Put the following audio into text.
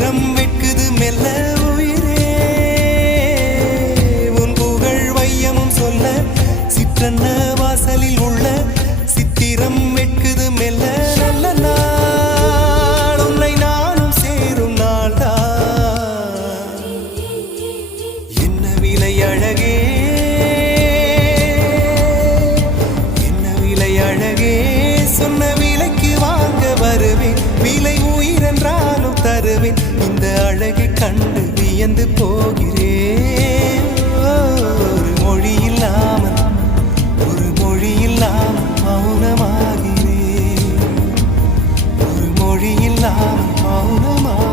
சித்திரம் வெட்குது மெல்ல உயிரே உன் புகழ் வையமும் சொல்ல சிற்றன்ன வாசலில் உள்ள சித்திரம் வெட்குது மெல்ல நல்ல நாள் உன்னை நானும் சேரும் நாள்தான் என்ன விலை அழகே என்ன விலை அழகே சொன்ன விலைக்கு வாங்க வருவேன் விலை உயிரென்றாலும் தருவேன் இந்த அழகை கண்டு வியந்து போகிறேன்